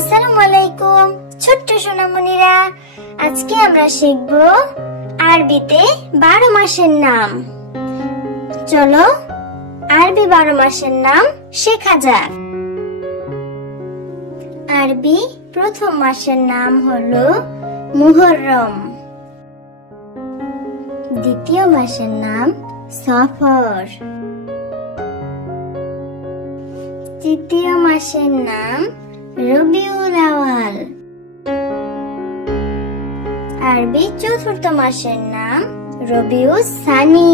আসসালামু আলাইকুম ছোট্ট সোনামণিরা, আজকে আমরা শিখব আরবিতে 12 মাসের নাম। চলো আরবি 12 মাসের নাম শেখা যাক। আরবি প্রথম মাসের নাম হলো মুহররম। দ্বিতীয় মাসের নাম সফর। তৃতীয় মাসের নাম রবিউল আওয়াল। আরবি চতুর্থ মাসের নাম রবিউস সানি।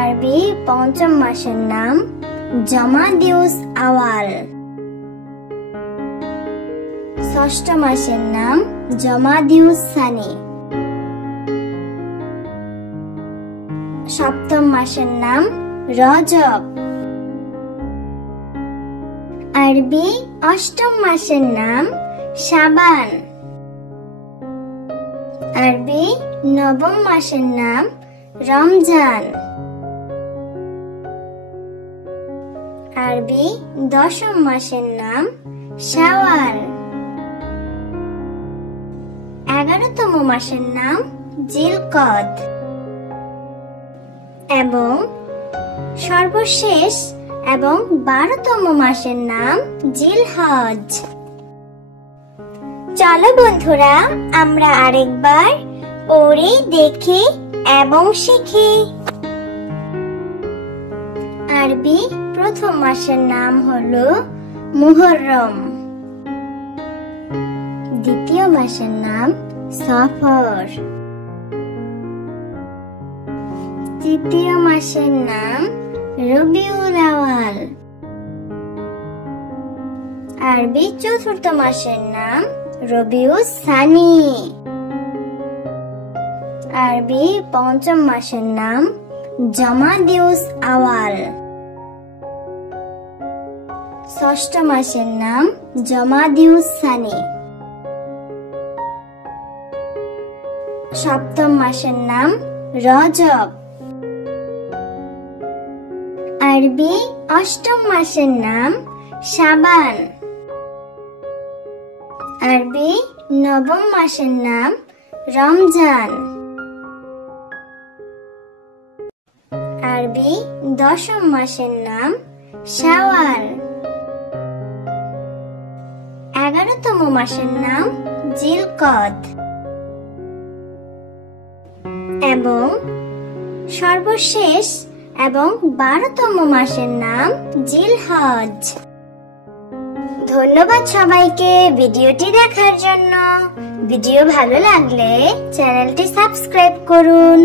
আরবি পঞ্চম মাসের নাম জমাদিউস আওয়াল। ষষ্ঠ মাসের নাম জমাদিউস সানি। সপ্তম মাসের নাম রজব। আরবি অষ্টম মাসের নাম শাবান। আরবি নবম মাসের নাম রমজান। আরবি দশম মাসের নাম শাওয়াল। 11তম মাসের নাম জিলকদ এবং সর্বশেষ এবং 12তম মাসের নাম জিলহজ। চলো বন্ধুরা, আমরা আরেকবার পড়ে দেখি এবং শিখি। আরবি প্রথম মাসের নাম হলো মুহররম। দ্বিতীয় মাসের নাম সফর। তৃতীয় মাসের নাম রবিউল আওয়াল। আরবি চতুর্থ মাসের নাম রবিউস সানি। আরবি পঞ্চম মাসের নাম জমাদিউস আওয়াল। ষষ্ঠ মাসের নাম জমাদিউস সানি। সপ্তম মাসের নাম রজব। আরবি অষ্টম মাসের নাম শাবান। আরবি নবম মাসের নাম রমজান। আরবি দশম মাসের নাম শাওয়াল। 11তম মাসের নাম জিলকদ এবং সর্বশেষ এবং 12তম মাসের নাম জিলহজ। ধন্যবাদ সবাইকে ভিডিওটি দেখার জন্য। ভিডিও ভালো লাগলে চ্যানেলটি সাবস্ক্রাইব করুন।